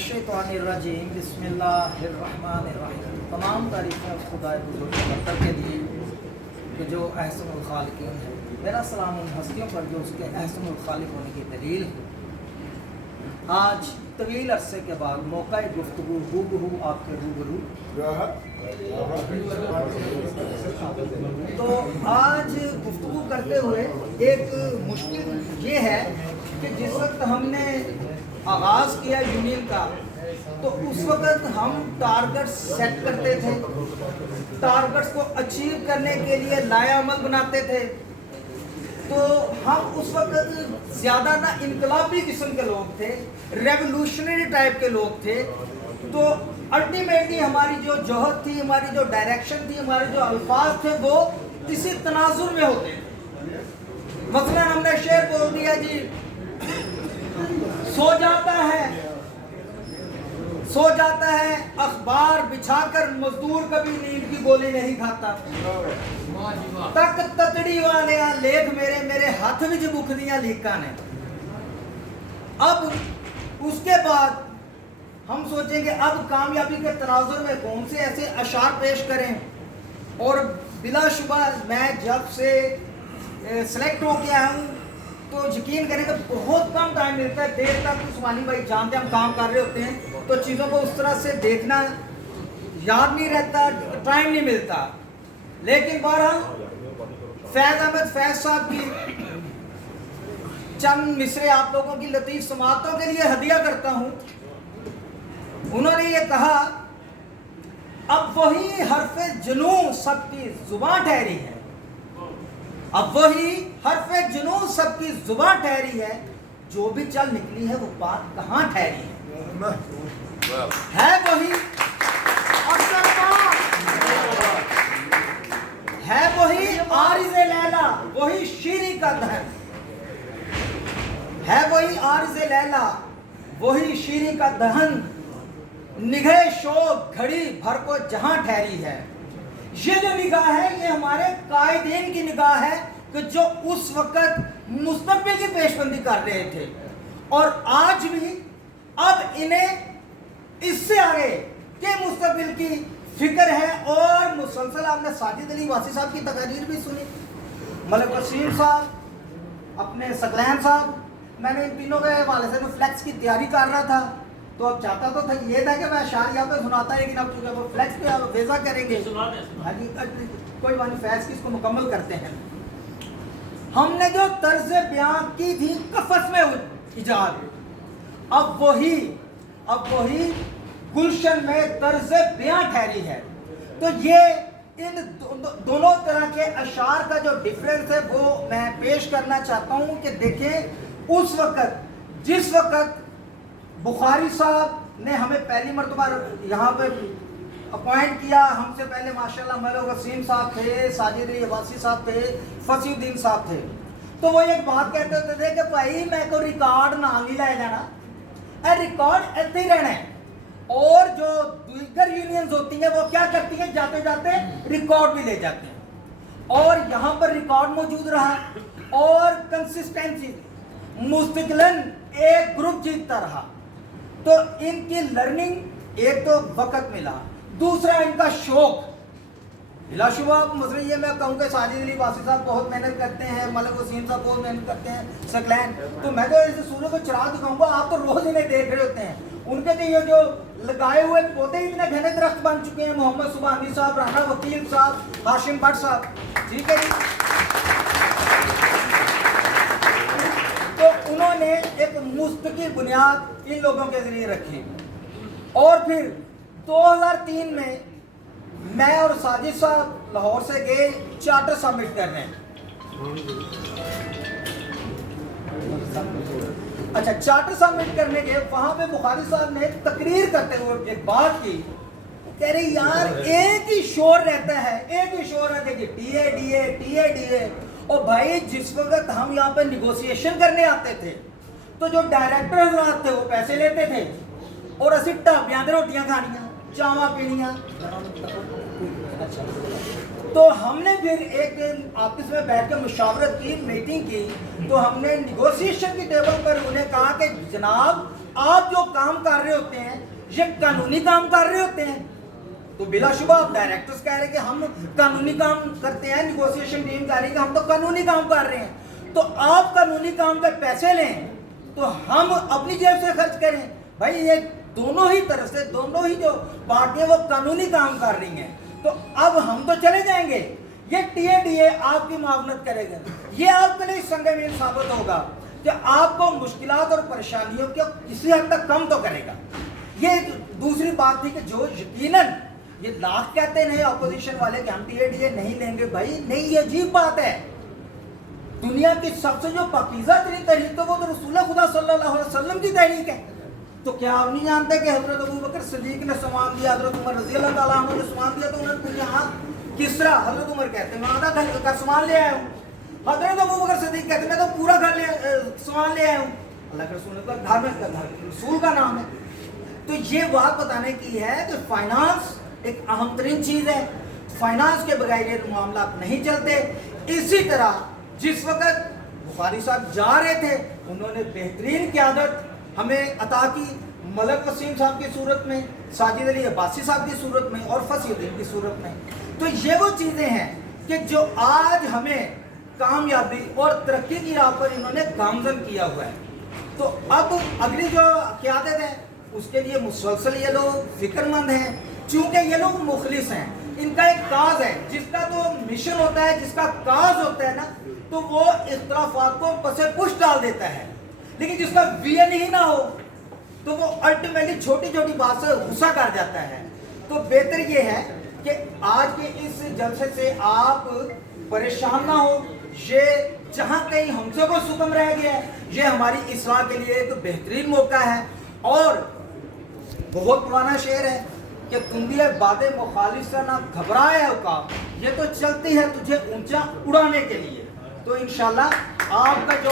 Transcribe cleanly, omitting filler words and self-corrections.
मिनश्शैतानिर्रजीम बिस्मिल्लाहिर्रहमानिर्रहीम। तमाम तारीफ़ें उस खुदा बुज़ुर्ग बरतर के लिए कि जो अहसनुल खालिकीन है। मेरा सलाम उन हस्तियों पर जो उसके अहसनुल खालिक होने की दलील है। आज तवील अरसे के बाद मौका गुफ्तगू हूबहू आपके रूबरू। तो आज गुफ्तगू करते हुए एक मुश्किल ये है कि जिस वक्त हमने आगाज़ किया यूनियन का तो उस वक्त हम टारगेट्स सेट करते थे, टारगेट्स को अचीव करने के लिए लाएअमल बनाते थे। तो हम उस वक्त ज़्यादा ना इनकलाबी किस्म के लोग थे, रेवोल्यूशनरी टाइप के लोग थे। तो अल्टीमेटली हमारी जो जोहद थी, हमारी जो डायरेक्शन थी, हमारे जो अल्फाज थे वो इसी तनाजुर में होते थे। मसलन हमने शेर बोल दिया जी, सो जाता है अखबार बिछाकर मजदूर कभी नींद की गोली नहीं खाता। तक ततड़ी वाले लेख मेरे हाथ विच बुखदियां लीकां ने। अब उसके बाद हम सोचेंगे अब कामयाबी के तनाजुर में कौन से ऐसे अशार पेश करें। और बिलाशुबा मैं जब से सेलेक्ट हो गया हूँ तो यकीन करें कि बहुत कम टाइम मिलता है। देर तक उस्मानी भाई जानते हम काम कर रहे होते हैं तो चीज़ों को उस तरह से देखना याद नहीं रहता, टाइम नहीं मिलता। लेकिन बहरहाल फैज़ अहमद फैज़ साहब की चंद मिसरे आप लोगों की लतीफ़ समातों के लिए हदिया करता हूँ। उन्होंने ये कहा, अब वही हरफ़े जुनू सबकी जुबान ठहरी है, अब वही हरफ़े जुनू सबकी जुबान ठहरी है, जो भी चल निकली है वो बात कहाँ ठहरी है वही है वही आरिज़े लैला, वही शीरी का दहन है, वही आरिज़े लैला, वही शीरी का दहन, निगाह शोक घड़ी भर को जहां ठहरी है। ये जो निगाह है ये हमारे कायदीन की निगाह है कि जो उस वक्त मुस्तकबिल की पेशबंदी कर रहे थे और आज भी अब इन्हें इससे आगे के मुस्तकबिल की फिक्र है। और मुसलसल आपने साजिद अली वासी साहब की तकरीर भी सुनी, मलिक वसीम साहब, अपने सकलैन साहब। मैंने इन तीनों के हवाले से फ्लैक्स की तैयारी कर रहा था तो अब चाहता तो था ये था कि मैं अशार यहाँ पे सुनाता है, लेकिन अब चूंकि वो फ्लैक्स पे आप वेज़ा करेंगे कोई बात नहीं, फैज़ की इसको मुकम्मल करते हैं। हमने जो तर्ज बयां की थी कफस में इजाद, अब वही गुलशन में तर्ज बयां ठहरी है। तो ये इन दोनों तरह के अशार का जो डिफरेंस है वो मैं पेश करना चाहता हूँ कि देखें उस वक़्त जिस वक़्त बुखारी साहब ने हमें पहली मरतबा यहाँ पे अपॉइंट किया, हमसे पहले माशाल्लाह मलिक वसीम साहब थे, साजिद अली वासी साहब थे, फसीउद्दीन साहब थे। तो वो एक बात कहते होते थे कि भाई मैं को रिकॉर्ड ना नहीं लै जाना, रिकॉर्ड ऐसे ही रहना है। और जो दीगर यूनियंस होती हैं वो क्या करती हैं, जाते जाते रिकॉर्ड भी ले जाते हैं। और यहाँ पर रिकॉर्ड मौजूद रहा और कंसिस्टेंसी मुस्तकिलन एक ग्रुप जीतता रहा। तो इनकी लर्निंग एक तो वक़्त मिला, दूसरा इनका शौक। बिलाशुबा मसला ये मैं कहूँगा साजिद अली वासी साहब बहुत मेहनत करते हैं, मलिक वसीम साहब बहुत मेहनत करते हैं, सकलैन। तो मैं तो इस सूरज को चिराग दिखाऊंगा, आप तो रोज़ इन्हें देख रहे होते हैं। उनके तो ये जो लगाए हुए पौधे इतने घने दरख्त बन चुके हैं, मोहम्मद सुबहानी साहब, राना वकील साहब, हाशिम भट्ट साहब, ठीक है जी। तो उन्होंने एक मुस्तकिल बुनियाद इन लोगों के जरिए रखी। और फिर 2003 में मैं और साजिद साहब लाहौर से गए चार्टर सबमिट करने। अच्छा, चार्टर सबमिट करने गए, वहां पे बुखारी साहब ने तकरीर करते हुए एक बात की, कह रहे यार एक ही शोर रहता है, एक ही शोर रहता है कि टीए। और भाई जिस वक्त हम यहाँ पे निगोशिएशन करने आते थे तो जो डायरेक्टर हजरात थे वो पैसे लेते थे और असी ढाबियां ते रोटियां खानियां, चावा पीनियां। तो हमने फिर एक दिन आपस में बैठ कर मुशावरत की, मीटिंग की। तो हमने निगोशिएशन की टेबल पर उन्हें कहा कि जनाब آپ جو کام کر رہے ہوتے ہیں یہ قانونی کام کر رہے ہوتے ہیں تو بلا شبہ آپ ڈائریکٹرز کہہ رہے ہیں کہ ہم قانونی کام کرتے ہیں, نیگوسیشن ٹیم کہہ رہی ہے کہ ہم تو قانونی کام کر رہے ہیں, تو آپ قانونی کام کے پیسے لیں تو ہم اپنی جیب سے خرچ کریں. بھائی یہ دونوں ہی طرف سے, دونوں ہی جو پارٹیاں وہ قانونی کام کر رہی ہیں, تو اب ہم تو چلے جائیں گے, یہ ٹی اے ڈی اے آپ کی معاونت کرے گا, یہ آپ کے لیے سنگ میل ثابت ہوگا کہ آپ کو مشکلات اور پریشانیوں کو کسی حد تک کم تو کرے گا. یہ دوسری بات تھی کہ جو یقیناً یہ لاکھ کہتے ہیں اپوزیشن والے کہ ہم ٹی اے ڈی اے نہیں لیں گے, بھائی نہیں, یہ عجیب بات ہے. دنیا کی سب سے جو پاکیزہ ترین تحریک تو وہ تو رسول خدا صلی اللہ علیہ وسلم کی تحریک ہے. تو کیا آپ نہیں جانتے کہ حضرت ابو بکر صدیق نے سامان دیا, حضرت عمر رضی اللہ تعالیٰ عنہ نے سامان دیا, تو انہوں نے پوچھا ہاں کس طرح؟ حضرت عمر کہتے ہیں میں آدھا گھر کا سامان لے آیا ہوں. حضرت ابو بکر صدیق کہتے ہیں میں تو پورا گھر سامان لے آیا ہوں. اللہ کے رسول نے کہا گھر میں گھر رسول کا نام ہے. تو یہ بات بتانے کی ہے کہ فائنانس ایک اہم ترین چیز ہے, فائنانس کے بغیر یہ معاملات نہیں چلتے. اسی طرح جس وقت بخاری صاحب جا رہے تھے انہوں نے بہترین قیادت ہمیں عطا کی, ملک وسیم صاحب کی صورت میں, ساجد علی عباسی صاحب کی صورت میں اور فصیح الدین کی صورت میں. تو یہ وہ چیزیں ہیں کہ جو آج ہمیں کامیابی اور ترقی کی راہ پر انہوں نے گامزن کیا ہوا ہے. تو اب اگلی جو قیادت ہے اس کے لیے مسلسل یہ لوگ فکر مند ہیں, چونکہ یہ لوگ مخلص ہیں, ان کا ایک کاز ہے, جس کا تو مشن ہوتا ہے, جس کا کاز ہوتا ہے نا, تو وہ اختلافات کو پس پش ڈال دیتا ہے. لیکن جس کا وین ہی نہ ہو تو وہ الٹیمیٹلی چھوٹی چھوٹی بات سے غصہ کر جاتا ہے. تو بہتر یہ ہے کہ آج کے اس جلسے سے آپ پریشان نہ ہو. یہ جہاں کہیں ہم سے کوئی سکم رہ گیا ہے, یہ ہماری اصلاح کے لیے ایک بہترین موقع ہے. اور بہت پرانا شعر ہے کہ تم بھی باد مخالف سے نہ گھبرائے عقاب, یہ تو چلتی ہے تجھے اونچا اڑانے کے لیے. تو انشاءاللہ آپ کا جو